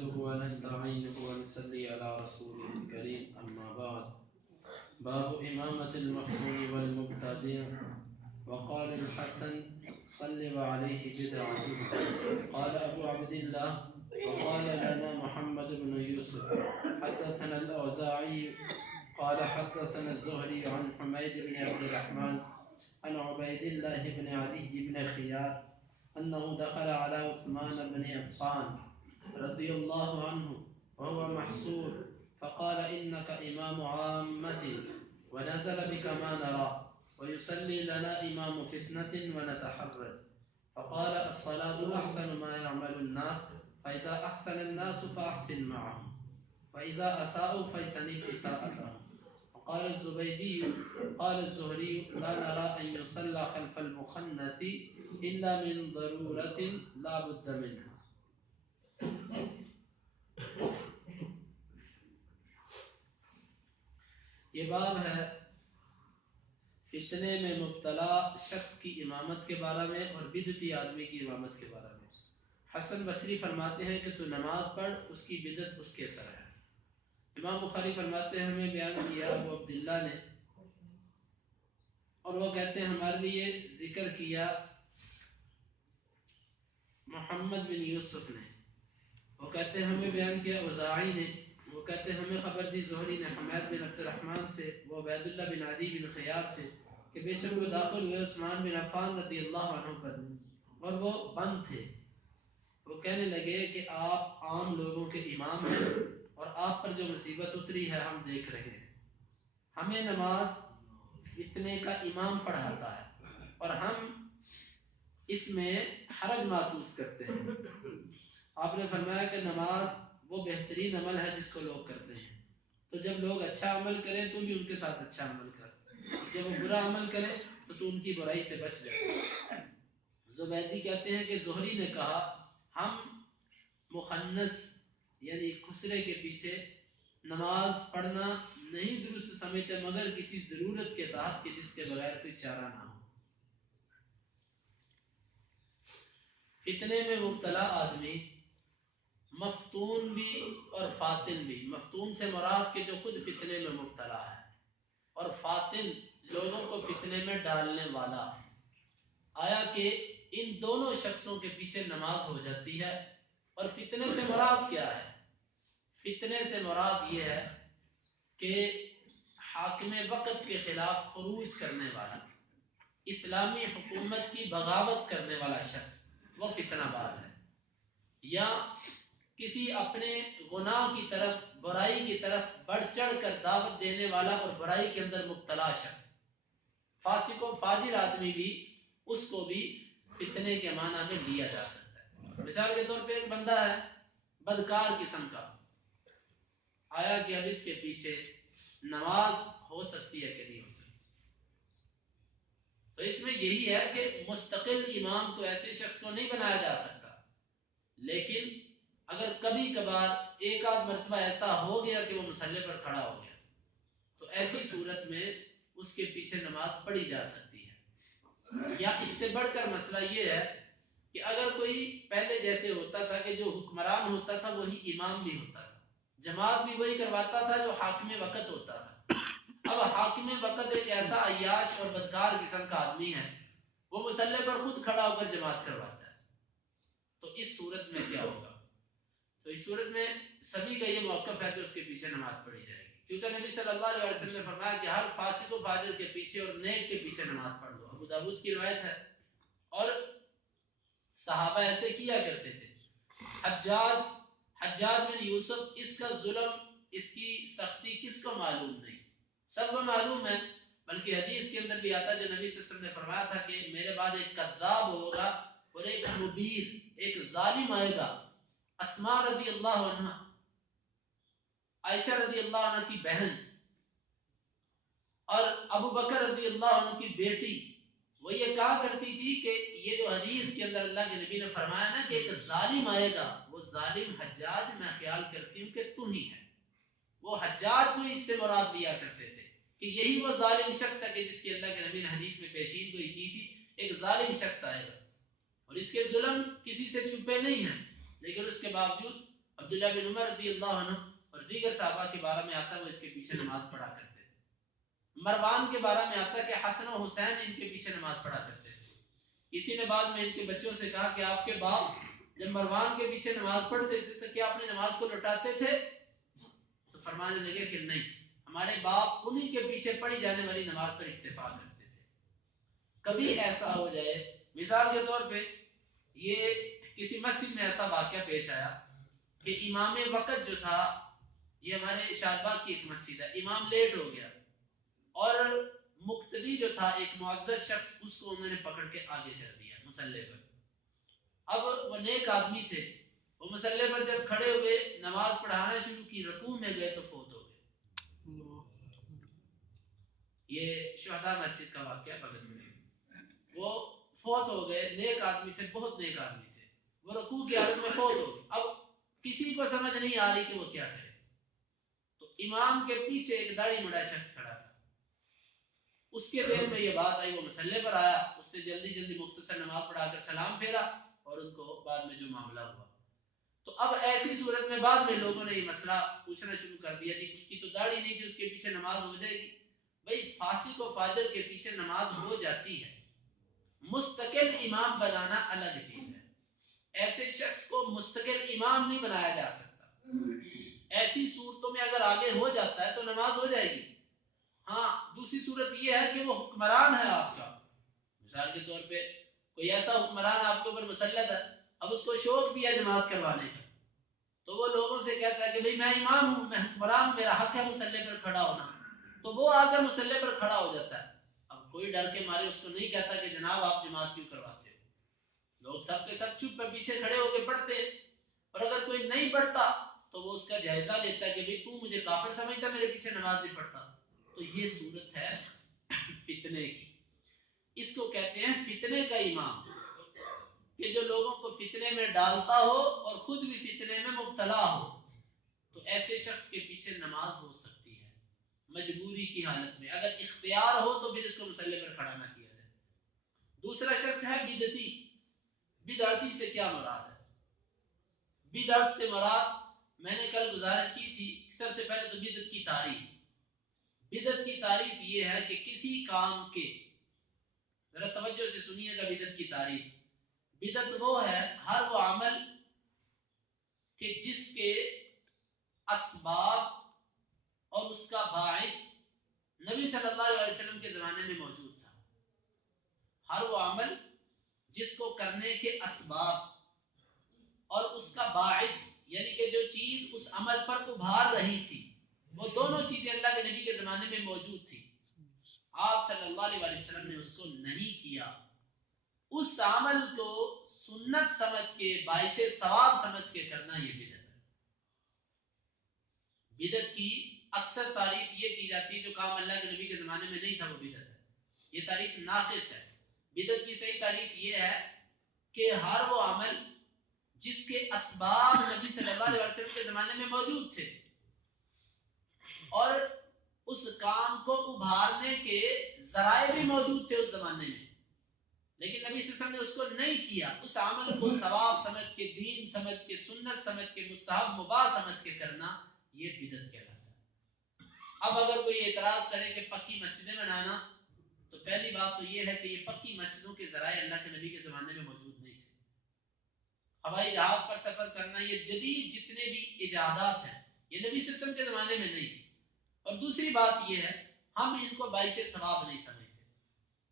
نحمده ونستعينه ونصلي على رسوله الكريم أما بعد. باب إمامة المفتون والمبتدع. وقال الحسن صل وعليه بدعة. قال أبو عبد الله وقال لنا محمد بن يوسف حدثنا الأوزاعي قال حدثنا الزهري عن حميد بن عبد الرحمن عن عبيد الله بن علي بن خيار أنه دخل على عثمان بن عفان رضي الله عنه وهو محصور فقال إنك إمام عامتي ونزل بك ما نرى ويصلي لنا إمام فتنة ونتحرج. فقال الصلاة أحسن ما يعمل الناس فإذا أحسن الناس فأحسن معهم وإذا أساءوا فاجتنب إساءتهم. وقال الزبيدي قال الزهري لا نرى أن يصلى خلف المخنث إلا من ضرورة لا بد منها. یہ باب ہے فتنے میں مبتلا شخص کی امامت کے بارے میں اور بدعتی آدمی کی امامت کے بارے میں. حسن بصری فرماتے ہیں کہ تو نماز پڑھ، اس کی بدعت اس کے سر ہے. امام بخاری فرماتے ہیں ہمیں بیان کیا ابو عبداللہ نے، اور وہ کہتے ہیں ہمارے لیے ذکر کیا محمد بن یوسف نے، وہ کہتے ہیں ہمیں بیان کیا اوزاعی نے، وہ کہتے ہیں ہمیں خبر دی زہری نے حمید بن عبد الرحمن سے، وہ عبید اللہ بن عدی بن خیار سے کہ بے شک وہ داخل ہوئے عثمان بن عفان رضی اللہ عنہ پر اور وہ بند تھے. وہ کہنے لگے کہ آپ عام لوگوں کے امام ہیں اور آپ پر جو مصیبت اتری ہے ہم دیکھ رہے ہیں. ہمیں نماز فتنے کا امام پڑھاتا ہے اور ہم اس میں حرج محسوس کرتے ہیں. آپ نے فرمایا کہ نماز وہ بہترین عمل ہے جس کو لوگ کرتے ہیں، تو جب لوگ اچھا عمل کریں تو بھی ان کے ساتھ اچھا عمل کر، جب وہ برا عمل کریں تو ان کی برائی سے بچ جائے. زبیدی کہتے ہیں کہ زہری نے کہا ہم مخنث یعنی خسرے کے پیچھے نماز پڑھنا نہیں درست سمجھتے مگر کسی ضرورت کے تحت کہ جس کے بغیر کوئی چارہ نہ ہو. فتنے میں مبتلا آدمی مفتون بھی اور فاتن بھی. مفتون سے مراد کہ جو خود فتنے میں مبتلا ہے، اور فاتن لوگوں کو فتنے میں ڈالنے والا. آیا کہ ان دونوں شخصوں کے پیچھے نماز ہو جاتی ہے. اور فتنے سے مراد کیا ہے؟ فتنے سے مراد یہ ہے کہ حاکم وقت کے خلاف خروج کرنے والا، اسلامی حکومت کی بغاوت کرنے والا شخص وہ فتنہ باز ہے، یا کسی اپنے گناہ کی طرف برائی کی طرف بڑھ چڑھ کر دعوت دینے والا اور برائی کے اندر مبتلا شخص. فاسق و فاجر آدمی بھی اس کو بھی فتنے کے معنی میں لیا جا سکتا ہے. مثال کے طور پہ ایک بندہ ہے بدکار قسم کا، آیا کہ اب اس کے پیچھے نماز ہو سکتی ہے کہ نہیں ہو سکتی؟ تو اس میں یہی ہے کہ مستقل امام تو ایسے شخص کو نہیں بنایا جا سکتا، لیکن اگر کبھی کبھار ایک آدھ مرتبہ ایسا ہو گیا کہ وہ مصلی پر کھڑا ہو گیا تو ایسی صورت میں اس کے پیچھے نماز پڑھی جا سکتی ہے. یا اس سے بڑھ کر مسئلہ یہ ہے کہ اگر کوئی پہلے جیسے ہوتا تھا کہ جو حکمران ہوتا تھا وہی امام بھی ہوتا تھا، جماعت بھی وہی کرواتا تھا جو حاکم وقت ہوتا تھا. اب حاکم وقت ایک ایسا عیاش اور بدکار قسم کا آدمی ہے، وہ مصلی پر خود کھڑا ہو کر جماعت کرواتا ہے، تو اس صورت میں کیا ہوگا؟ تو اس صورت میں سبھی کا یہ موقف ہے کہ اس کے پیچھے نماز پڑھی جائے گی، کیونکہ نبی صلی اللہ علیہ وسلم نے فرمایا کہ ہر فاسق و فاجر کے پیچھے اور نیک کے پیچھے نماز پڑھ لو. ابو داؤد کی روایت ہے. اور صحابہ ایسے کیا کرتے تھے. حجاج بن یوسف، اس کا ظلم، اس کی سختی کس کو معلوم نہیں؟ سب کو معلوم ہے، بلکہ حدیث کے اندر بھی آتا ہے جو نبی صلی اللہ علیہ وسلم نے فرمایا تھا کہ میرے بعد ایک کذاب ہوگا اور ایک مبیر، ایک ظالم آئے گا. اسماء رضی اللہ عنہ، عائشہ رضی اللہ عنہ کی بہن اور ابو بکر رضی اللہ عنہ کی بیٹی، وہ یہ کہا کرتی تھی کہ یہ جو حدیث کے اندر اللہ کے نبی نے فرمایا نا کہ ایک ظالم آئے گا، وہ ظالم حجاج میں خیال کرتی ہوں کہ تم ہی ہے. وہ حجاج کو اس سے مراد لیا کرتے تھے کہ یہی وہ ظالم شخص ہے کہ جس کی اللہ کے نبی نے حدیث میں پیشین گوئی کی تھی. ایک ظالم شخص آئے گا اور اس کے ظلم کسی سے چھپے نہیں ہیں، لیکن اس کے باوجود عبداللہ بن عمر رضی اللہ عنہ اور دیگر صحابہ کے بارے میں آتا ہے وہ اس کے پیچھے نماز پڑھا کرتے تھے۔ مروان کے بارے میں آتا ہے کہ حسن و حسین ان کے پیچھے نماز پڑھا کرتے تھے۔ کسی نے بعد میں ان کے بچوں سے کہا کہ آپ کے باپ جب مروان کے پیچھے نماز پڑھتے تھے تو کیا اپنی نماز کو لوٹاتے تھے؟ تو فرمانے لگے کہ نہیں، ہمارے باپ انہی کے پیچھے پڑھی جانے والی نماز پر اکتفا کرتے تھے۔ کبھی ایسا ہو جائے، مثال کے طور پہ یہ کسی مسجد میں ایسا واقعہ پیش آیا کہ امام وقت جو تھا، یہ ہمارے شاد باغ کی ایک مسجد ہے، امام لیٹ ہو گیا اور مقتدی جو تھا ایک معزز شخص، اس کو انہوں نے پکڑ کے آگے کر دیا مصلی پر۔ اب وہ نیک آدمی تھے، وہ مصلی پر جب کھڑے ہوئے نماز پڑھانا شروع کی، رکوع میں گئے تو فوت ہو گئے۔ یہ شہداء مسجد کا واقعہ بغل میں، وہ فوت ہو گئے، نیک آدمی تھے، بہت نیک آدمی تھے، وہ رکوع کی حالت میں فوت ہو گئے۔ اب کسی کو سمجھ نہیں آ رہی کہ وہ کیا کرے، تو امام کے پیچھے ایک داڑھی مڑا شخص کھڑا تھا، اس کے ذہن میں یہ بات آئی، وہ مصلی پر آیا، اس سے جلدی جلدی مختصر نماز پڑھا کر سلام پھیرا اور ان کو بعد میں جو معاملہ ہوا۔ تو اب ایسی صورت میں بعد میں لوگوں نے یہ مسئلہ پوچھنا شروع کر دیا کہ اس کی تو داڑھی نہیں تھی، اس کے پیچھے نماز ہو جائے گی؟ بھئی فاسق و فاجر کے پیچھے نماز ہو جاتی ہے، مستقل امام بنانا الگ چیز ہے۔ ایسے شخص کو مستقل امام نہیں بنایا جا سکتا۔ ایسی صورتوں میں اگر آگے ہو جاتا ہے تو نماز ہو جائے گی۔ ہاں، دوسری صورت یہ ہے کہ وہ حکمران ہے آپ کا، مثال کے طور پہ کوئی ایسا حکمران آپ کے اوپر مسلط ہے، اب اس کو شوق بھی ہے جماعت کروانے کا، تو وہ لوگوں سے کہتا ہے کہ بھئی میں امام ہوں، میں حکمران ہوں، میرا حق ہے مصلی پر کھڑا ہونا، تو وہ آ کر مصلی پر کھڑا ہو جاتا ہے۔ اب کوئی ڈر کے مارے اس کو نہیں کہتا کہ جناب آپ جماعت کیوں کرواتے ہو، لوگ سب کے سب چپ پر پیچھے کھڑے ہو کے پڑھتے ہیں، اور اگر کوئی نہیں پڑھتا تو وہ اس کا جائزہ لیتا ہے کہ بھئی تو مجھے کافر سمجھتا میرے پیچھے نماز نہیں پڑھتا۔ تو یہ صورت ہے فتنے کی، اس کو کہتے ہیں فتنے کا امام، کہ جو لوگوں کو فتنے میں ڈالتا ہو اور خود بھی فتنے میں مبتلا ہو، تو ایسے شخص کے پیچھے نماز ہو سکتی ہے مجبوری کی حالت میں، اگر اختیار ہو تو پھر اس کو مصلی پر کھڑا نہ کیا جائے۔ دوسرا شخص ہے بدعتی۔ بدعتی سے کیا مراد ہے؟ بدعت سے مراد میں نے کل گزارش کی تھی، سب سے پہلے تو بدعت کی تعریف۔ بدعت کی تعریف یہ ہے کہ کسی کام کے، ذرا توجہ سے سنیے گا بدعت کی تعریف، بدعت وہ ہے ہر وہ عمل کہ جس کے اسباب اور اس کا باعث نبی صلی اللہ علیہ وسلم کے زمانے میں موجود تھا۔ ہر وہ عمل جس کو کرنے کے اسباب اور اس کا باعث، یعنی کہ جو چیز اس عمل پر ابھار رہی تھی، وہ دونوں چیزیں اللہ کے نبی کے زمانے میں موجود تھی، آپ صلی اللہ علیہ وسلم نے اس کو نہیں کیا، اس عمل کو سنت سمجھ کے، باعث ثواب سمجھ کے کرنا، یہ بدعت ہے۔ بدعت کی اکثر تعریف یہ کی جاتی ہے جو کام اللہ کے نبی کے زمانے میں نہیں تھا وہ بدعت ہے، یہ تعریف ناقص ہے۔ بدعت کی صحیح تعریف یہ ہے کہ ہر وہ عمل جس کے اسباب نبی صلی اللہ علیہ وسلم کے زمانے میں موجود تھے اور اس کام کو ابھارنے کے ذرائع بھی موجود تھے اس زمانے میں، لیکن نبی صلی اللہ علیہ وسلم نے اس کو نہیں کیا، اس عمل کو ثواب سمجھ کے، دین سمجھ کے، سنت سمجھ کے، مستحب مباح سمجھ کے کرنا، یہ بدعت کہلاتا ہے۔ اب اگر کوئی اعتراض کرے کہ پکی مسجدیں بنانا، تو پہلی بات تو یہ ہے کہ یہ پکی مسجدوں کے ذرائع اللہ کے نبی کے زمانے میں موجود نہیں تھے۔ ہوائی جہاز پر سفر کرنا، یہ جدید جتنے بھی ایجادات ہیں یہ نبی صلی اللہ علیہ وسلم کے زمانے میں نہیں تھی۔ اور دوسری بات یہ ہے ہم ان کو باعث ثواب نہیں سمجھتے۔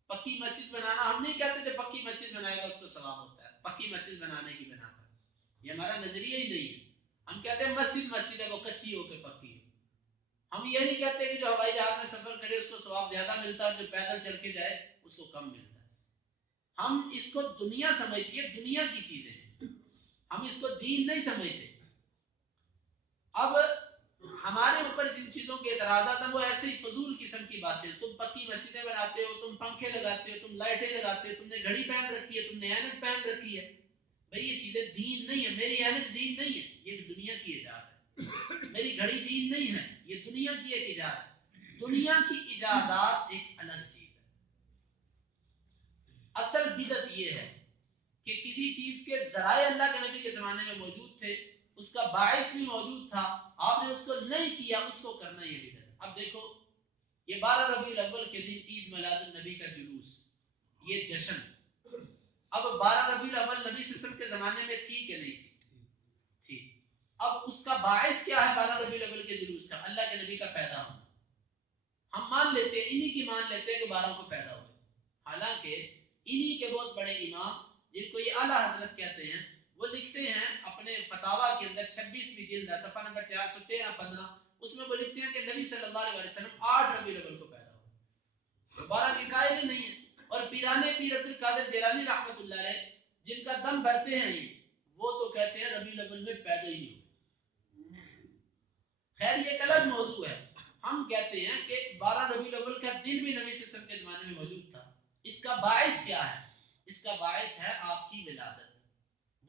پکی مسجد بنانا، ہم نہیں کہتے کہ پکی مسجد بنائے گا اس کو ثواب ہوتا ہے پکی مسجد بنانے کی بنا پر، یہ ہمارا نظریہ ہی نہیں ہے۔ ہم کہتے ہیں مسجد ہے وہ کچی ہو کے پکی ہو۔ ہم یہ نہیں کہتے کہ جو ہوائی جہاز میں سفر کرے اس کو ثواب زیادہ ملتا ہے، جو پیدل چل کے جائے اس کو کم ملتا ہے۔ ہم اس کو دنیا سمجھتی ہے، دنیا کی چیزیں ہیں، ہم اس کو دین نہیں سمجھتے۔ اب ہمارے اوپر جن چیزوں کے اعتراضات ہیں وہ ایسے ہی فضول قسم کی باتیں، تم پکی مسجدیں بناتے ہو، تم پنکھے لگاتے ہو، تم لائٹیں لگاتے ہو، تم نے گھڑی پہن رکھی ہے، تم نے اینک پہن رکھی ہے، بھئی یہ چیزیں دین نہیں ہے۔ میری اینک دین نہیں ہے، یہ دنیا کی ایجاد ہے۔ میری گھڑی دین نہیں ہے، یہ دنیا کی ایک ایجاد ہے۔ دنیا کی ایجادات ایک الگ چیز ہے۔ اصل بدعت یہ ہے کہ کسی چیز کے ذرائع اللہ کے نبی کے زمانے میں موجود تھے، اس کا باعث بھی موجود تھا، آپ نے اس کو نہیں کیا، اس کو کرنا یہ بدعت ہے۔ اب دیکھو یہ 12 ربیع الاول کے دن عید میلاد النبی کا جلوس، یہ جشن، اب 12 ربیع الاول نبی صلی اللہ علیہ وسلم کے زمانے میں تھی کہ نہیں تھی؟ اب اس کا باعث کیا ہے 12 ربیع الاول کے جلوس کا؟ اللہ کے نبی کا پیدا ہونا۔ ہم مان لیتے ہیں، انہی کی مان لیتے ہیں کہ 12 کو پیدا ہوئے، حالانکہ انہی کے بہت بڑے امام جن کو یہ اعلیٰ حضرت کہتے ہیں، وہ لکھتے ہیں اپنے فتاوا کے اندر 26ویں جلد صفحہ نمبر 413-15، اس میں وہ لکھتے ہیں کہ نبی صلی اللہ علیہ وسلم 8 ربیع الاول کو پیدا ہوئے، 12 کے قائل ہی نہیں ہے۔ اور پیرانے پیر عبد القادر جیلانی رحمۃ اللہ علیہ جن کا دم بھرتے ہیں یہ، وہ تو کہتے ہیں ربیع الاول میں پیدا ہی نہیں ہوئے۔ خیر یہ ایک الگ موضوع ہے، ہم کہتے ہیں کہ 12 ربیع الاول کا دن بھی نبی صلی اللہ علیہ وسلم کے زمانے میں موجود تھا۔ اس کا باعث کیا ہے؟ اس کا باعث ہے آپ کی ولادت،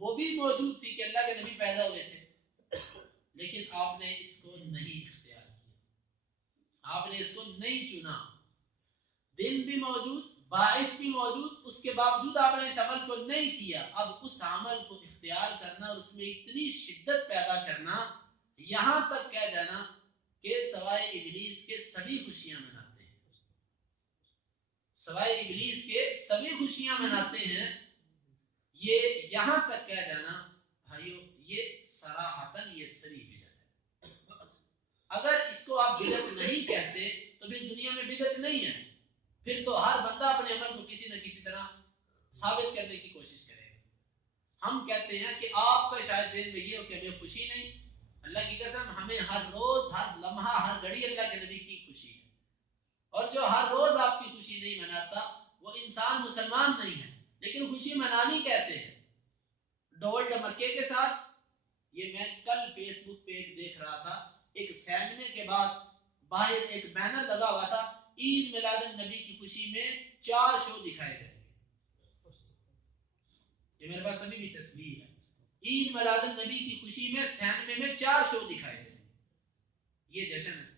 وہ بھی موجود تھی کہ اللہ کے نبی پیدا ہوئے تھے، لیکن آپ نے اس کو نہیں اختیار کیا، آپ نے اس کو نہیں چنا۔ دن بھی موجود، باعث بھی موجود، اس کے باوجود آپ نے اس عمل کو نہیں کیا۔ اب اس عمل کو اختیار کرنا اور اس میں اتنی شدت پیدا کرنا، یہاں تک کہہ جانا کہ سوائے ابلیس کے سبھی خوشیاں مناتے ہیں، سوائے ابلیس کے سبھی خوشیاں مناتے ہیں، یہ یہاں تک کہہ جانا بھائیو یہ صراحتاً یہ سری بدعت ہے۔ اگر اس کو آپ بدعت نہیں کہتے تو پھر دنیا میں بدعت نہیں ہے، پھر تو ہر بندہ اپنے عمل کو کسی نہ کسی طرح ثابت کرنے کی کوشش کرے گا۔ ہم کہتے ہیں کہ آپ کا شاید ذہن میں یہ ہو کہ ہمیں خوشی نہیں، اللہ کی قسم ہمیں ہر روز، ہر لمحہ، ہر گھڑی اللہ کے نبی کی خوشی ہے، اور جو ہر روز آپ کی خوشی نہیں مناتا وہ انسان مسلمان نہیں ہے۔ لیکن خوشی منانی کیسے ہے؟ ڈول ڈمکے کے ساتھ؟ یہ میں کل فیس بک پہ ایک دیکھ رہا تھا، ایک سینمے کے بعد باہر ایک بینر لگا ہوا تھا، عید میلاد النبی کی خوشی میں 4 شو دکھائے جائیں گے۔ یہ میرے پاس ابھی بھی تصویر ہے، عید میلاد النبی کی خوشی میں سینمے میں 4 شو دکھائے جائیں گے، یہ جشن ہے۔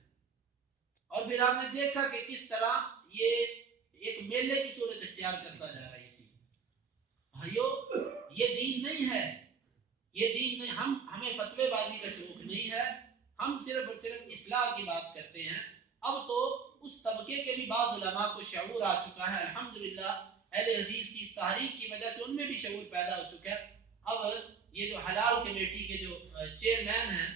اور پھر آپ نے دیکھا کہ کس طرح یہ ایک میلے کی صورت اختیار کرتا جا رہا ہے۔ اسی بھائیو یہ دین نہیں ہے، یہ دین نہیں، ہمیں فتوے بازی کا شوق نہیں ہے، ہم صرف اور صرف اصلاح کی بات کرتے ہیں۔ اب تو اس طبقے کے بھی بعض علماء کو شعور آ چکا ہے، الحمدللہ اہل حدیث کی اس تحریک کی وجہ سے ان میں بھی شعور پیدا ہو چکا ہے۔ اب یہ جو حلال کمیٹی کے جو چیئرمین ہیں،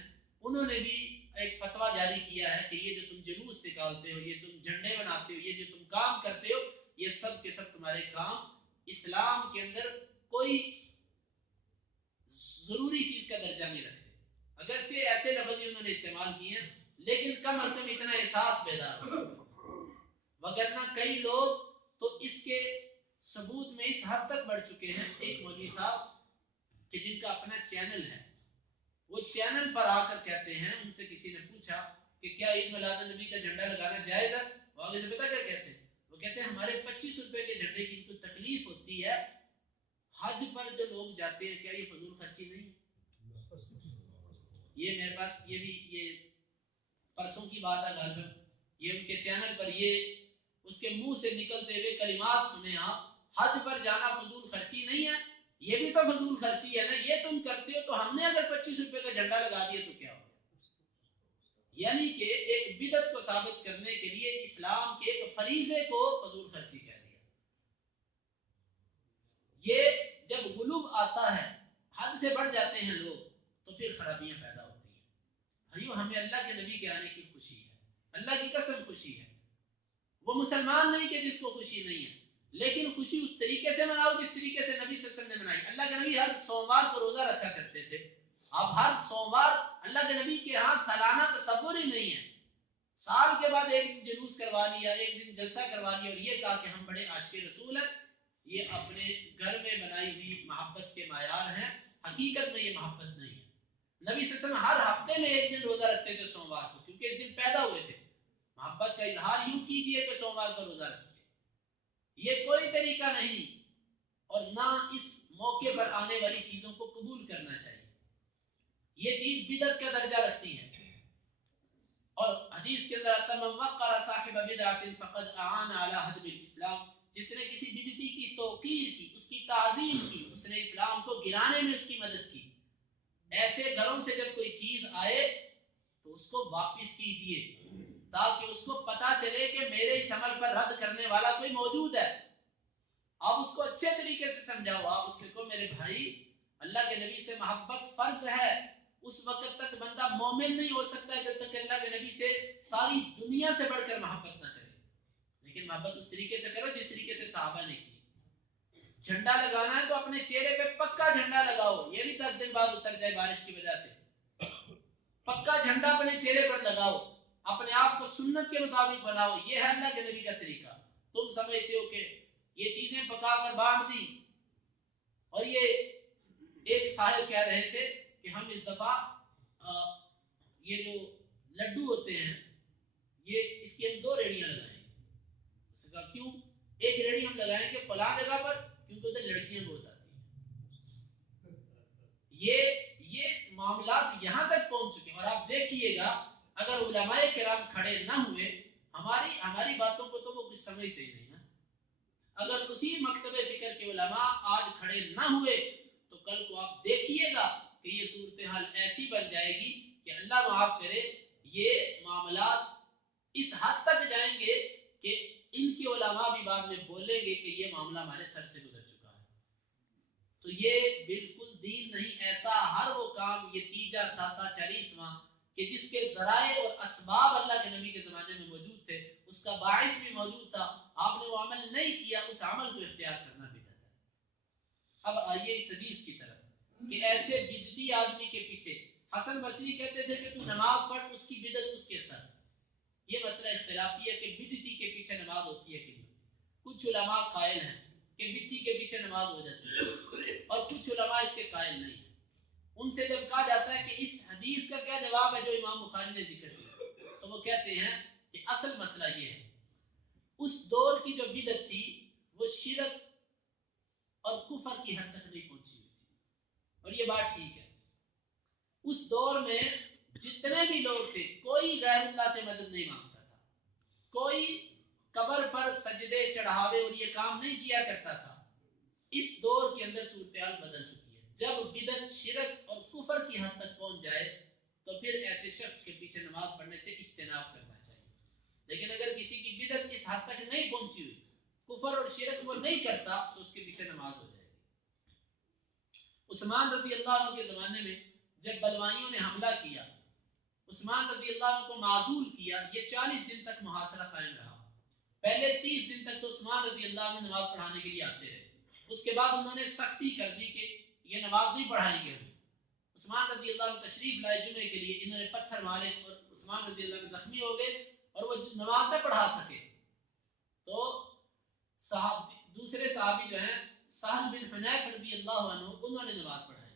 انہوں نے بھی ایک فتویٰ جاری کیا ہے کہ یہ جو تم جلوس نکالتے ہو، یہ تم جھنڈے بناتے ہو، یہ جو تم کام کرتے ہو، یہ سب کے سب تمہارے کام اسلام کے اندر کوئی ضروری چیز کا درجہ نہیں رکھتے۔ اگرچہ ایسے لفظ انہوں نے استعمال کیے ہیں، لیکن کم از کم اتنا احساس بیدار ہو، وگرنہ کئی لوگ تو اس کے ثبوت میں اس حد تک بڑھ چکے ہیں۔ ایک مولوی صاحب کہ جن کا اپنا چینل ہے، وہ چینل پر آ کر کہتے ہیں، ان سے کسی نے پوچھا کہ کیا عید میلاد النبی کا جھنڈا لگانا جائز ہے؟ وہ آگے سے پتا کیا کہتے ہیں؟ وہ کہتے ہیں ہمارے 25 روپے کے جھنڈے کی ان کو تکلیف ہوتی ہے، حج پر جو لوگ جاتے ہیں کیا یہ فضول خرچی نہیں ہے؟ یہ میرے پاس یہ بھی یہ پرسوں کی بات ہے غالباً، یہ ان کے چینل پر یہ اس کے منہ سے نکلتے ہوئے کلمات سنے آپ، حج پر جانا فضول خرچی نہیں ہے، یہ بھی تو فضول خرچی ہے نا، یہ تم کرتے ہو تو ہم نے اگر 25 روپے کا جھنڈا لگا دیا تو کیا ہو گیا؟ یعنی کہ ایک بدعت کو ثابت کرنے کے لیے اسلام کے ایک فریضے کو فضول خرچی کہہ دیا۔ یہ جب غلو آتا ہے، حد سے بڑھ جاتے ہیں لوگ، تو پھر خرابیاں پیدا ہوتی ہیں۔ بھائیو ہمیں اللہ کے نبی کے آنے کی خوشی ہے، اللہ کی قسم خوشی ہے، وہ مسلمان نہیں کہ جس کو خوشی نہیں ہے، لیکن خوشی اس طریقے سے مناؤ جس طریقے سے نبی صلی اللہ علیہ وسلم نے منائی۔ اللہ کے نبی ہر سوموار کو روزہ رکھا کرتے تھے، اب ہر سوموار اللہ کے نبی کے ہاں سالانہ تصور ہی نہیں ہے، سال کے بعد ایک دن جلوس کروا لیا، ایک دن جلسہ کروا لیا اور یہ کہا کہ ہم بڑے عاشق رسول ہیں۔ یہ اپنے گھر میں بنائی ہوئی محبت کے معیار ہیں، حقیقت میں یہ محبت نہیں ہے۔ نبی صلی اللہ علیہ وسلم ہر ہفتے میں ایک دن روزہ رکھتے تھے سوموار کو، کیونکہ اس دن پیدا ہوئے تھے۔ محبت کا اظہار یوں کیجئے کہ سوموار کو روزہ رکھیے، یہ کوئی طریقہ نہیں، اور نہ اس موقع پر آنے والی چیزوں کو قبول کرنا چاہیے، یہ چیز بدعت کا درجہ رکھتی ہے۔ اور حدیث کے اندر تمام وقر صاحب بدعت فقد اعان علی هدم الاسلام، جس نے کسی بدعتی کی توقیر کی، اس کی تعظیم کی، اس نے اسلام کو گرانے میں اس کی مدد کی۔ ایسے گھروں سے جب کوئی چیز آئے تو اس کو واپس کیجئے تاکہ اس کو پتا چلے کہ میرے اس عمل پر رد کرنے والا کوئی موجود ہے. آپ اس کو اچھے طریقے سے سمجھاؤ. آپ اس سے کہو میرے بھائی اللہ کے نبی سے محبت فرض ہے. اس وقت تک بندہ مومن نہیں ہو سکتا جب تک اللہ کے نبی سے ساری دنیا سے بڑھ کر محبت نہ کرے. لیکن محبت اس طریقے سے کرو جس طریقے سے صحابہ نے کی. جھنڈا لگانا ہے تو اپنے چہرے پہ پکا جھنڈا لگاؤ. یہ نہیں 10 دن بعد اتر جائے بارش کی وجہ سے. پکا جھنڈا اپنے چہرے پر لگاؤ. اپنے آپ کو سنت کے مطابق بناؤ. یہ ہے اللہ کے نبی کا طریقہ. تم سمجھتے ہو کہ یہ چیزیں پکا کر بانٹ دی. اور یہ ایک صاحب کہہ رہے تھے کہ ہم اس دفعہ یہ جو لڈو ہوتے ہیں یہ اس کی ہم 2 ریڑیاں لگائیں گے. اس نے کہا کیوں؟ ایک ریڑی ہم لگائیں گے فلاں جگہ پر کیونکہ ادھر لڑکیاں بہت آتی ہیں. یہ معاملات یہاں تک پہنچ چکے ہیں. اور آپ دیکھیے گا اگر علماء کرام کھڑے نہ ہوئے ہماری باتوں کو تو وہ کچھ سمجھتے ہی نہیں نا. اگر اسی مکتب فکر کے علماء آج کھڑے نہ ہوئے تو کل کو آپ دیکھیے گا کہ یہ صورتحال ایسی بن جائے گی کہ اللہ معاف کرے یہ معاملات اس حد تک جائیں گے کہ ان کے علماء بھی بعد میں بولیں گے کہ یہ معاملہ ہمارے سر سے گزر چکا ہے. تو یہ بالکل دین نہیں. ایسا ہر وہ کام یہ تیجا ساتا 40واں کہ جس کے ذرائع اور اسباب اللہ کے نبی کے زمانے میں موجود تھے اس کا باعث بھی موجود تھا. آپ نے وہ عمل نہیں کیا. اس عمل کو اختیار کرنا بدعت ہے. اب آئیے اس حدیث کی طرف کہ ایسے بدعتی آدمی کے پیچھے حسن بصری کہتے تھے کہ تو نماز پڑھ اس کی بدعت اس کے سر. یہ مسئلہ اختلافی ہے کہ بدعتی کے پیچھے نماز ہوتی ہے کہ نہیں. کچھ علماء قائل ہیں کہ بدعتی کے پیچھے نماز ہو جاتی ہے اور کچھ علماء اس کے قائل نہیں ہیں. ان سے جب کہا جاتا ہے کہ اس حدیث کا کیا جواب ہے جو امام بخاری نے ذکر کیا تو وہ کہتے ہیں کہ اصل مسئلہ یہ ہے اس دور کی جو بدعت تھی وہ شرک اور کفر کی حد تک نہیں پہنچی ہوئی تھی. اور یہ بات ٹھیک ہے. اس دور میں جتنے بھی لوگ تھے کوئی غیر اللہ سے مدد نہیں مانگتا تھا. کوئی قبر پر سجدے چڑھاوے اور یہ کام نہیں کیا کرتا تھا. اس دور کے اندر صورتحال بدل چکی ہے. جب بدعت شرک اور کفر کی حد تک پہنچ جائے تو پھر ایسے شخص کے پیچھے نماز پڑھنے سے اجتناب کرنا چاہیے. لیکن اگر کسی کی بدعت اس حد تک نہیں پہنچی ہوئی کفر اور شرک وہ نہیں کرتا تو اس کے پیچھے نماز ہو جائے گی. عثمان رضی اللہ عنہ کے زمانے میں جب بلوائیوں نے حملہ کیا عثمان رضی اللہ عنہ کو معزول کیا. یہ 40 دن تک محاصرہ قائم رہا. پہلے 30 دن تک تو عثمان رضی اللہ عنہ نماز پڑھانے کے لیے آتے رہے. اس کے بعد انہوں نے سختی کر دی کہ یہ نماز نہیں پڑھائیں گے ہمیں. عثمان رضی اللہ عنہ تشریف لائے جمعے کے لیے. انہوں نے پتھر مارے اور عثمان رضی اللہ عنہ زخمی ہو گئے اور وہ نماز نہ پڑھا سکے. تو دوسرے صحابی جو ہیں سہل بن حنیف رضی اللہ عنہ انہوں نے نماز پڑھائی.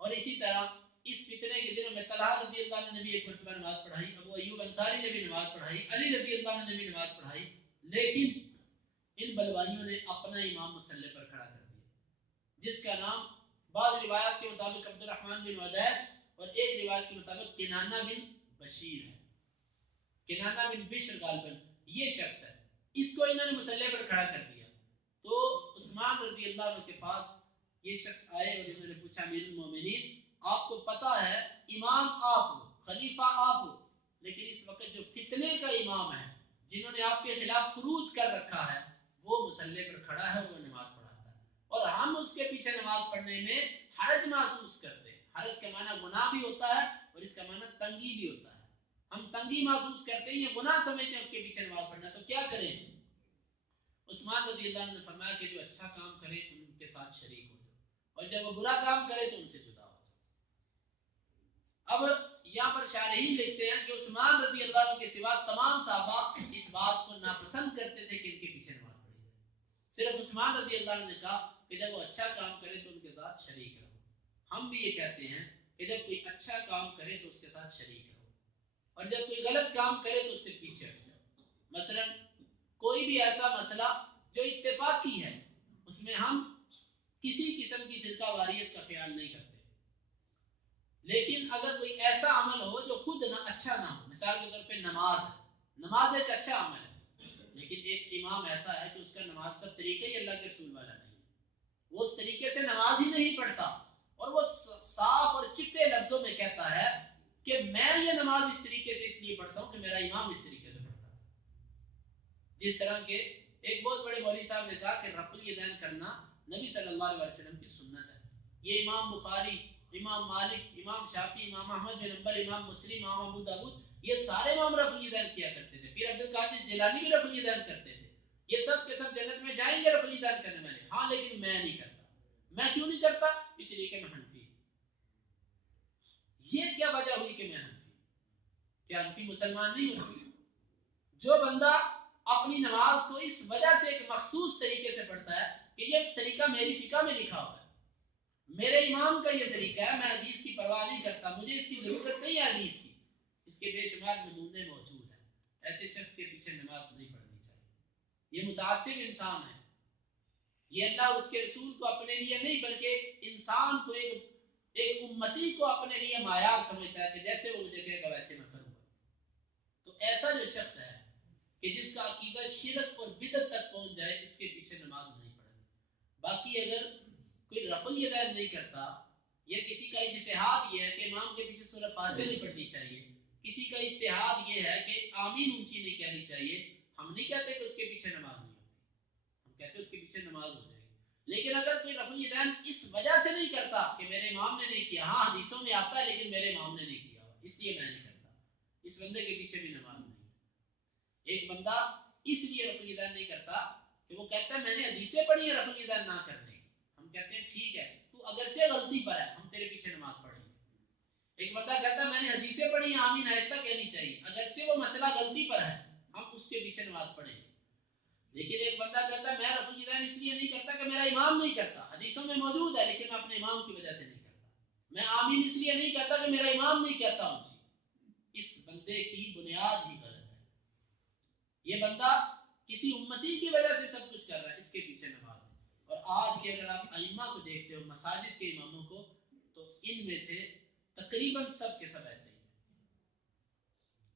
اور اسی طرح اس فتنے کے دنوں میں طلحہ رضی اللہ عنہ نے بھی ایک مرتبہ نماز پڑھائی. ابو ایوب انصاری نے بھی نماز پڑھائی. علی رضی اللہ عنہ نے بھی نماز پڑھائی. لیکن ان بلوائیوں نے اپنا امام مصلی پر کھڑا کر دیا جس کا نام بعض روایات کے مطابق عبد الرحمن بن عدیس اور ایک روایت کے مطابق کنانہ بن بشیر ہے. کنانہ بن بشر غالباً یہ شخص ہے. اس کو انہوں نے مصلی پر کھڑا کر دیا. تو عثمان رضی اللہ عنہ کے پاس یہ شخص آئے اور انہوں نے پوچھا امیر المومنین آپ کو پتا ہے امام آپ ہو خلیفہ آپ ہو لیکن اس وقت جو فتنے کا امام ہے جنہوں نے آپ کے خلاف خروج کر رکھا ہے وہ مصلی پر کھڑا ہے اور وہ نماز پڑھاتا ہے اور ہم اس کے پیچھے نماز پڑھنے میں حرج محسوس کرتے ہیں. حرج کا معنی گناہ بھی ہوتا ہے اور اس کا معنی تنگی بھی ہوتا ہے. ہم تنگی محسوس کرتے ہیں یہ گناہ سمجھتے ہیں اس کے پیچھے نماز پڑھنا. تو کیا کریں؟ عثمان رضی اللہ عنہ نے فرمایا کہ جو اچھا کام کرے ان کے ساتھ شریک ہو جاؤ اور جب وہ برا کام کرے تو ان سے جدا ہو جاؤ. اب یہاں پر شارحین لکھتے ہیں کہ عثمان رضی اللہ عنہ کے سوا تمام صحابہ اس بات کو ناپسند کرتے تھے کہ ان کے پیچھے نماز پڑھی جائے. صرف عثمان رضی اللہ عنہ نے کہا کہ جب وہ اچھا کام کرے تو ان کے ساتھ شریک رہو. ہم بھی یہ کہتے ہیں کہ جب کوئی اچھا کام کرے تو اس کے ساتھ شریک رہو اور جب کوئی غلط کام کرے تو اس سے پیچھے ہٹ جاؤ. مثلا کوئی بھی ایسا مسئلہ جو اتفاقی ہے اس میں ہم کسی قسم کی فرقہ واریت کا خیال نہیں کرتے. لیکن اگر کوئی ایسا عمل ہو جو خود نہ اچھا نہ ہو مثال کے طور پہ نماز ہے. نماز ایک اچھا عمل ہے لیکن ایک امام ایسا ہے کہ اس کا نماز کا طریقہ ہی اللہ کے رسول والا نہیں ہے. وہ اس طریقے سے نماز ہی نہیں پڑھتا اور وہ صاف اور میں کہتا ہے کہ میں یہ نماز اس طریقے سے اس لیے پڑھتا ہوں کہ میرا امام اس طریقے سے پڑھتا تھا. جس طرح کے ایک بہت بڑے مولوی صاحب نے کہا کہ رفع الیدین کرنا نبی صلی اللہ علیہ وسلم کی سنت ہے. یہ امام بخاری، امام مالک، امام شافعی، امام احمد بن حنبل، امام مسلم، امام ابو داؤد، یہ سارے امام رفع الیدین کیا کرتے تھے. پیر عبد القادر جیلانی بھی رفع الیدین کرتے تھے. یہ سب کے سب جنت میں جائیں گے رفع الیدین کرنے والے. ہاں لیکن میں نہیں کرتا. میں کیوں نہیں کرتا؟ اس لیے کہ میں حنفی ہوں. یہ کیا وجہ ہوئی کہ میں حنفی ہوں؟ کیا حنفی مسلمان نہیں ہوتے؟ جو بندہ اپنی نماز کو اس وجہ سے ایک مخصوص طریقے سے پڑھتا ہے کہ یہ طریقہ میری فقہ میں لکھا ہوا ہے، میرے امام کا یہ طریقہ ہے، میں حدیث کی پرواہ نہیں کرتا، مجھے اس کی ضرورت نہیں ہے حدیث کی. اس کے بے شمار نمونے موجود ہیں. ایسے شخص کے پیچھے نماز نہیں پڑھنی چاہیے. یہ متعصب انسان ہے. یہ اللہ اور اس کے رسول کو اپنے لیے نہیں بلکہ انسان کو ایک امتی کو اپنے لیے معیار سمجھتا ہے کہ جیسے وہ مجھے کہے گا ویسے میں کروں گا. تو ایسا جو شخص ہے کہ جس کا عقیدہ شرک اور بدعت تک پہنچ جائے، اس کے پیچھے نماز نہیں پڑھنی. باقی اگر کوئی رفع الیدین نہیں کرتا، یا کسی کا اجتہاد یہ ہے کہ امام کے پیچھے سورہ فاتحہ نہیں پڑھنی چاہیے، کسی کا اجتہاد یہ ہے کہ آمین اونچی نہیں کہنی چاہیے، ہم نہیں کہتے کہ اس کے پیچھے نماز نہیں ہوتی، ہم کہتے اس کے پیچھے نماز ہو جائے گی. لیکن اگر کوئی رفع الیدین اس وجہ سے نہیں کرتا کہ میرے امام نے نہیں کیا، ہاں حدیثوں میں آتا ہے لیکن میرے امام نے نہیں کیا اس لیے میں نہیں کرتا، اس بندے کے پیچھے بھی نماز نہیں ہے. ایک بندہ اس لیے رفع الیدین نہیں کرتا کہ وہ کہتا ہے میں نے حدیثیں پڑھی ہیں رفع الیدین نہ کرنے کی. ہم کہتے ہیں ٹھیک ہے، تو اگرچہ غلطی پر ہے ہم تیرے پیچھے نماز پڑھیں گے. ایک بندہ کہتا ہے میں نے حدیثیں پڑھی ہیں آمین آہستہ کہنی چاہیے، اگرچہ وہ مسئلہ غلطی پر ہے ہم اس کے پیچھے نماز پڑھیں گے. لیکن ایک بندہ کہتا ہے میں رفع الیدین اس لیے نہیں کرتا کہ میرا امام نہیں کرتا، حدیثوں میں موجود ہے لیکن میں اپنے امام کی وجہ سے نہیں کرتا. میں آمین اس لیے نہیں کہتا کہ میرا امام نہیں کہتا اونچی. اس بندے کی بنیاد ہی غلط ہے. یہ بندہ کسی امتی کی وجہ سے سب کچھ کر رہا ہے، اس کے پیچھے نماز ہے. اور آج کے اگر آپ ائمہ کو دیکھتے ہو، مساجد کے اماموں کو، تو ان میں سے تقریباً سب کے سب ایسے ہی ہیں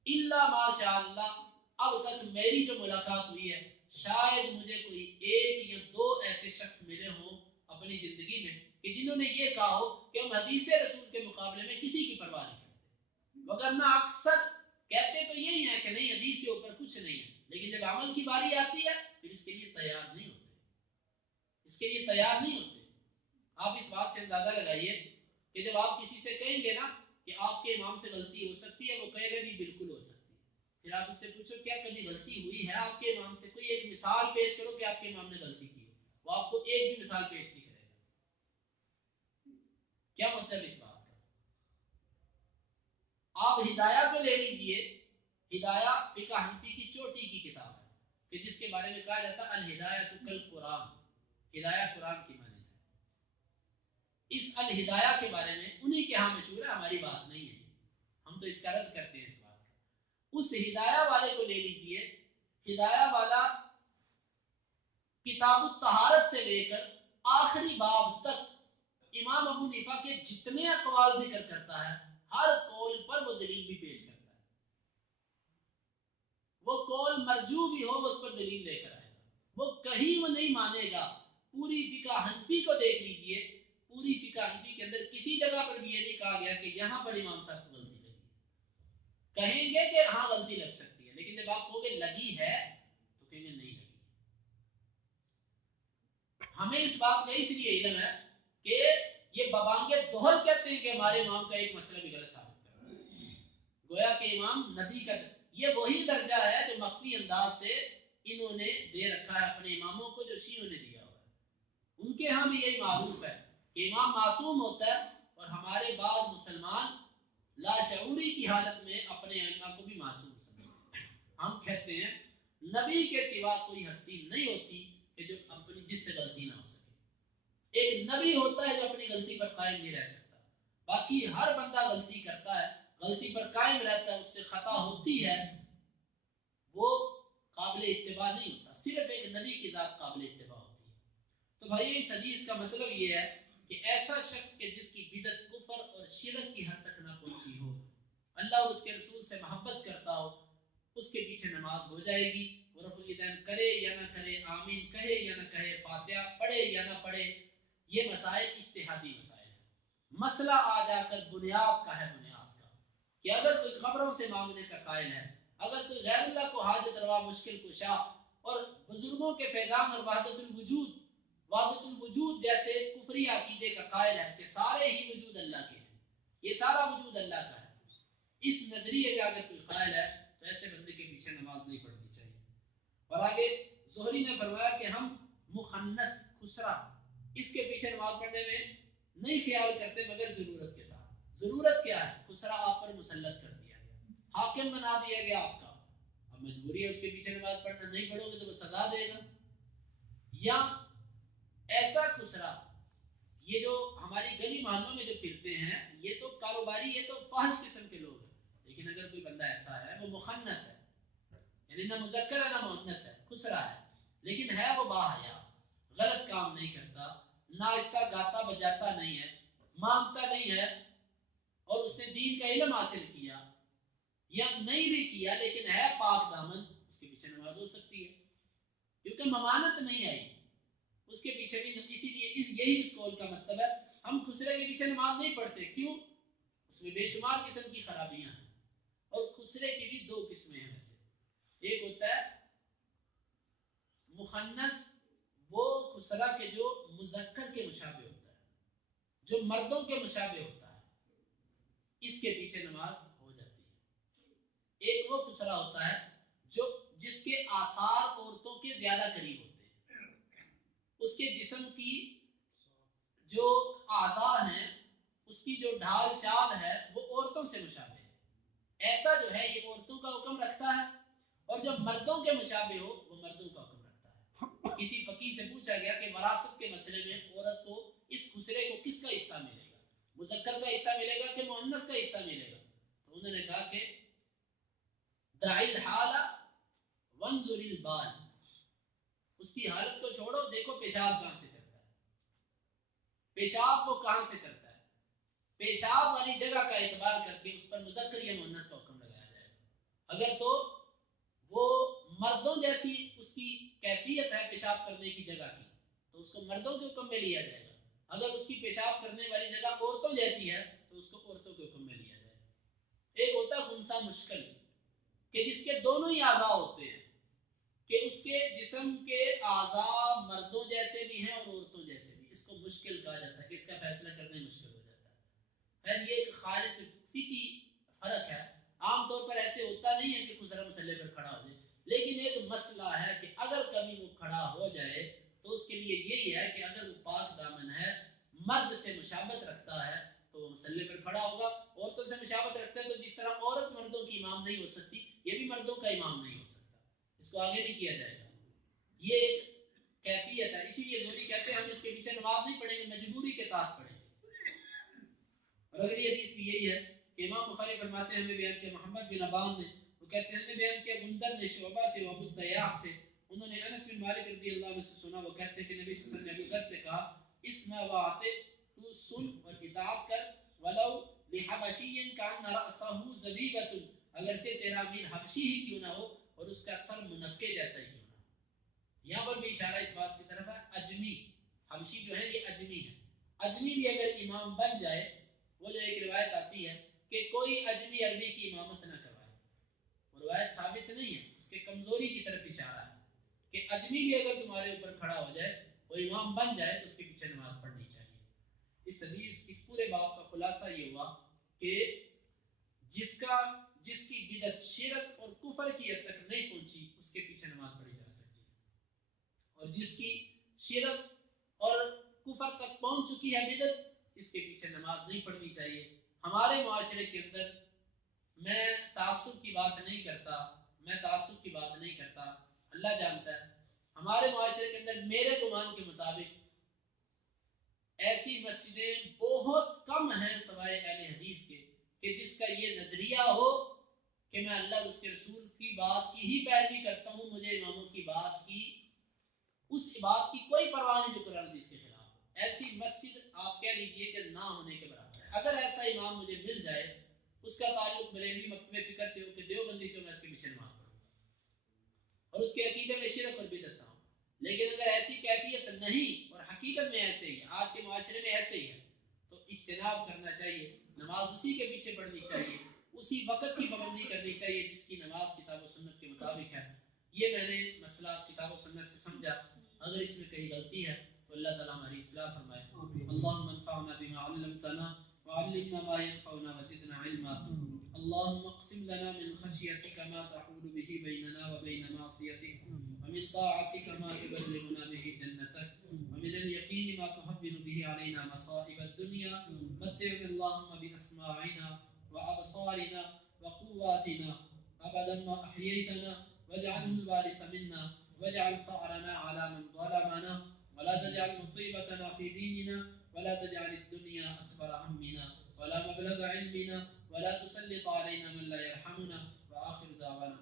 الا ماشاء اللہ. اب تک میری جو ملاقات ہوئی ہے شاید مجھے کوئی ایک یا دو ایسے شخص ملے ہوں اپنی زندگی میں کہ جنہوں نے یہ کہا ہو کہ ہم حدیث رسول کے مقابلے میں کسی کی پرواہ نہیں کرتے. وگرنہ اکثر کہتے تو یہی ہے کہ نہیں حدیث کے اوپر کچھ نہیں ہے، لیکن جب عمل کی باری آتی ہے پھر اس کے لیے تیار نہیں ہوتے، اس کے لیے تیار نہیں ہوتے. آپ اس بات سے اندازہ لگائیے کہ جب آپ کسی سے کہیں گے نا کہ آپ کے امام سے غلطی ہو سکتی ہے، وہ کہے گا جی بالکل ہو سکتی ہے. پھر آپ اس سے پوچھو کیا کبھی غلطی ہوئی ہے آپ کے امام سے؟ کوئی ایک مثال پیش کرو کہ آپ کے امام نے غلطی کی ہو. وہ آپ کو ایک بھی مثال پیش نہیں کرے گا. کیا مطلب اس بات کا؟ آپ ہدایہ کو لے لیجئے. ہدایہ فقہ حنفی کی چوٹی کی کتاب ہے کہ جس کے بارے میں کہا جاتا ہے الہدایۃ کالقرآن، ہدایہ قرآن کی مانند ہے. اس الہدایہ کے بارے میں انہی کے ہاں مشہور ہے، ہماری بات نہیں ہے، ہم تو اس کا رد کرتے ہیں اس بات کا. اس ہدایہ والے کو لے لیجئے. ہدایہ والا کتاب الطہارت سے لے کر آخری باب تک امام ابو حنیفہ کے جتنے اقوال ذکر کرتا ہے ہر قول پر وہ دلیل بھی پیش کرتا ہے. وہ قول مرجو بھی ہو وہ اس پر دلیل لے کر آئے گا، وہ کہیں وہ نہیں مانے گا. پوری فقہ حنفی کو دیکھ لیجئے، پوری فقہ حنفی کے اندر کسی جگہ پر بھی یہ نہیں کہا گیا کہ یہاں پر امام صاحب کو غلطی لگی. کہیں گے کہ ہاں غلطی لگ سکتی ہے، لیکن جب آپ کہو گے لگی ہے تو کہیں گے نہیں لگی. ہمیں اس بات کا اس لیے علم ہے کہ یہ ببانگے دوہل کہتے ہیں کہ ہمارے امام کا ایک مسئلہ بھی غلط ثابت کر رہا ہے. گویا کہ امام نبی کا یہ وہی درجہ ہے جو مخفی انداز سے انہوں نے دے رکھا ہے اپنے اماموں کو، جو شیعوں نے دیا ہوا ہے. ان کے ہاں بھی یہی معروف ہے کہ امام معصوم ہوتا ہے، اور ہمارے بعض مسلمان لاشعوری کی حالت میں اپنے ائمہ کو بھی معصوم سمجھتے ہیں. ہم کہتے ہیں نبی کے سوا کوئی ہستی نہیں ہوتی کہ جو اپنی جس سے غلطی نہ ہو سکے. ایک نبی ہوتا ہے جو اپنی غلطی پر قائم نہیں رہ سکتا. باقی ہر بندہ غلطی کرتا ہے، غلطی پر قائم رہتا ہے، اس سے خطا ہوتی ہے، وہ قابل اتباع نہیں ہوتا. صرف ایک نبی کی ذات قابل اتباع ہوتی ہے. تو بھائی اس حدیث کا مطلب یہ ہے کہ ایسا شخص کہ جس کی بدعت کفر اور شرک کی حد تک نہ پہنچی ہو، اللہ اور اس کے رسول سے محبت کرتا ہو، اس کے پیچھے نماز ہو جائے گی. وہ رفع الیدین کرے یا نہ کرے، آمین کہے یا نہ کہے، فاتحہ پڑھے یا نہ پڑھے، یہ مسائل اجتہادی مسائل ہیں. مسئلہ آ جا کر بنیاد کا ہے، بنیاد کا، کہ اگر کوئی قبروں سے مانگنے کا قائل ہے، اگر کوئی غیر اللہ کو حاجت روا مشکل کشا اور بزرگوں کے فیضان اور وحدت الوجود جیسے کفری عقیدے کا قائل ہے کہ سارے ہی وجود اللہ کے ہیں، یہ سارا وجود اللہ کا ہے، اس نظریے کا اگر کوئی قائل ہے تو ایسے بندے کے پیچھے نماز نہیں پڑھنی چاہیے۔ اور آگے زہری نے فرمایا کہ ہم مخنث خسرا اس کے پیچھے نماز پڑھنے میں نہیں خیال کرتے مگر ضرورت کے تحت۔ ضرورت کیا ہے؟ خسرا آپ پر مسلط کر دیا گیا، حاکم بنا دیا گیا آپ کا، اب مجبوری ہے اس کے پیچھے نماز پڑھنا، نہیں پڑھو گے تو وہ سزا دے گا۔ یا ایسا خسرا، یہ جو ہماری گلی محلوں میں جو پھرتے ہیں یہ تو کاروباری، یہ تو فحش قسم کے لوگ ہیں، لیکن اگر کوئی بندہ ایسا ہے وہ مخنث ہے، یعنی نہ مذکر ہے نہ مؤنث ہے، خسرا ہے، لیکن ہے وہ باحیا، غلط کام نہیں کرتا، ناشتہ گاتا بجاتا نہیں ہے، مانگتا نہیں ہے، اور اس نے دین کا علم حاصل کیا یا نہیں بھی کیا لیکن ہے پاک دامن، اس کے پیچھے نماز ہو سکتی ہے، کیونکہ ممانت نہیں آئی اس کے پیچھے بھی۔ اسی لیے یہی اس قول کا مطلب ہے، ہم خسرے کے پیچھے نماز نہیں پڑھتے، کیوں؟ اس میں بے شمار قسم کی خرابیاں ہیں، اور خسرے کی بھی دو قسمیں ہیں ویسے، ایک ہوتا ہے مخنث، وہ خسرا کے جو مذکر کے مشابہ ہوتا ہے، جو مردوں کے مشابہ ہوتا ہے، اس کے پیچھے نماز ہو جاتی ہے۔ ایک وہ خسرا ہوتا ہے جو جس کے آثار عورتوں کے زیادہ قریب ہوتے ہیں، اس کے جسم کی جو اعضاء ہیں، اس کی جو ڈھال چال ہے وہ عورتوں سے مشابہ ہے، ایسا جو ہے یہ عورتوں کا حکم رکھتا ہے، اور جب مردوں کے مشابہ ہو وہ مردوں کا حکم رکھتا ہے۔ کسی فقیہ سے پوچھا گیا کہ وراثت کے مسئلے میں عورت کو اس خسرے کو کس کا حصہ ملے گا، مذکر کا حصہ ملے گا کہ مؤنث کا حصہ ملے گا؟ تو انہوں نے کہا کہ دع الحال وانظر البال، اس کی حالت کو چھوڑو، دیکھو پیشاب کہاں سے کرتا ہے، پیشاب وہ کہاں سے کرتا ہے، پیشاب والی جگہ کا اعتبار کر کے اس پر مذکر یا مؤنث کا حکم لگایا جائے گا۔ اگر تو وہ مردوں جیسی اس کی کیفیت ہے پیشاب کرنے کی جگہ کی تو اس کو مردوں کے حکم میں لیا جائے گا، اگر اس کی پیشاب کرنے والی جگہ عورتوں جیسی ہے تو اس کو عورتوں کے حکم میں لیا جائے گا۔ ایک ہوتا ہے خنثی مشکل، کہ جس کے دونوں ہی اعضاء ہوتے ہیں، کہ اس کے جسم کے اعضاء مردوں جیسے بھی ہیں اور عورتوں جیسے بھی، اس کو مشکل کہا جاتا ہے کہ اس کا فیصلہ کرنا مشکل ہو جاتا ہے۔ خیر یہ ایک خالص فقہی فرق ہے، عام طور پر ایسے ہوتا نہیں ہے کہ خسرا مسئلے پر کھڑا ہو جائے، لیکن ایک مسئلہ ہے کہ اگر کبھی وہ کھڑا ہو جائے تو اس کے لیے یہی ہے کہ اگر وہ پاک دامن ہے، مرد سے مشابت رکھتا ہے تو وہ مسئلے پر کھڑا ہوگا، عورتوں سے مشابت رکھتا ہے تو جس طرح عورت مردوں کی امام نہیں ہو سکتی یہ بھی مردوں کا امام نہیں ہو سکتا، اس کو آگے نہیں کیا جائے گا، یہ ایک کیفیت ہے۔ اسی لیے زہری کہتے ہیں ہم اس کے پیچھے نماز نہیں پڑھیں گے، مجبوری کے تحت پڑھیں گے۔ اور اگلی حدیث بھی یہی ہے کہ امام بخاری فرماتے ہیں ہمیں بیان کیا محمد بن ابان نے، وہ کہتے ہیں ہمیں بیان کیا گندر نے شعبہ سے و ابو التیاح سے، انہوں نے انس بن مالک رضی اللہ عنہ سے سنا، وہ کہتے ہیں کہ نبی صلی اللہ علیہ وسلم نے ابو ذر سے کہا اسمع واطع، تو سن اور اطاعت کر، ولو لحبشی کان رأسہ زبیبۃ، اگرچہ تیرا امیر حبشی ہی کیوں نہ ہو اور اس کا سر منقے جیسا ہی کیوں نہ ہو۔ یہاں پر بھی اشارہ اس بات کی طرف ہے، اجمی حبشی جو ہے یہ اجمی ہے، اجمی بھی اگر امام بن جائے، وہ جو ایک روایت آتی ہے کہ کوئی اجمی عربی کی امامت نہ کروائے، وہ روایت ثابت نہیں ہے، اس کے کمزوری کی طرف اشارہ ہے کہ اجمی بھی اگر تمہارے اوپر کھڑا ہو جائے، وہ امام بن جائے تو اس کے پیچھے نماز پڑھنی چاہیے۔ اس حدیث اس پورے باب کا خلاصہ یہ ہوا کہ جس کی بدعت شرک اور کفر کی حد تک نہیں پہنچی اس کے پیچھے نماز پڑھی جا سکتی ہے، اور جس کی شرک اور کفر تک پہنچ چکی ہے بدعت، اس کے پیچھے نماز نہیں پڑھنی چاہیے۔ ہمارے معاشرے کے اندر میں تعصب کی بات نہیں کرتا، اللہ جانتا ہے، ہمارے معاشرے کے اندر میرے گمان کے مطابق ایسی مسجدیں بہت کم ہیں سوائے اہل حدیث کے کہ جس کا یہ نظریہ ہو کہ میں اللہ اور اس کے رسول کی بات کی ہی پیروی کرتا ہوں، مجھے اماموں کی بات کی اس بات کی کوئی پرواہ نہیں جو قرآن حدیث کے خلاف ہو۔ ایسی مسجد آپ کہہ لیجئے کہ نہ ہونے کے برابر ہے۔ اگر ایسا امام مجھے مل جائے، اس کا تعلق بریلوی مکتبہ فکر سے ہو کہ دیوبندی سے ہو، میں اس کے پیچھے نماز پڑھوں گا اور اس کے عقیدے میں شرک اور بدعت نہ ہو۔ لیکن اگر ایسی کیفیت نہیں اور حقیقت میں ایسے ہی ہے، آج کے معاشرے میں ایسے ہی ہے، تو اجتناب کرنا چاہیے. نماز اسی کے پیچھے پڑھنی چاہیے, اسی وقت کی پابندی کرنی چاہیے جس کی نماز کتاب و سنت کے مطابق ہے. یہ میں نے مسئلہ کتاب و سنت سے سمجھا. اگر اس میں کہیں غلطی ہے تو اللہ تعالیٰ ہماری اصلاح فرمائے. اللہم انفعنا بما علمتنا وعلمنا ما ينفعنا وزدنا علما. اللهم اقسم لنا من خشيتك ما تحول به بيننا وبين معصيتك, ومن طاعتك ما تبلغنا به جنتك, ومن اليقين ما تهون به علينا مصائب الدنيا. متعنا اللهم بأسماعنا وأبصارنا وقواتنا أبدا ما أحييتنا, واجعله الوارث منا, واجعل ثأرنا على من ظلمنا, ولا تجعل مصيبتنا في ديننا, ولا تجعل الدنيا أكبر همنا ولا مبلغ علمنا, ولا تسلط علينا من لا يرحمنا. وآخر دعوانا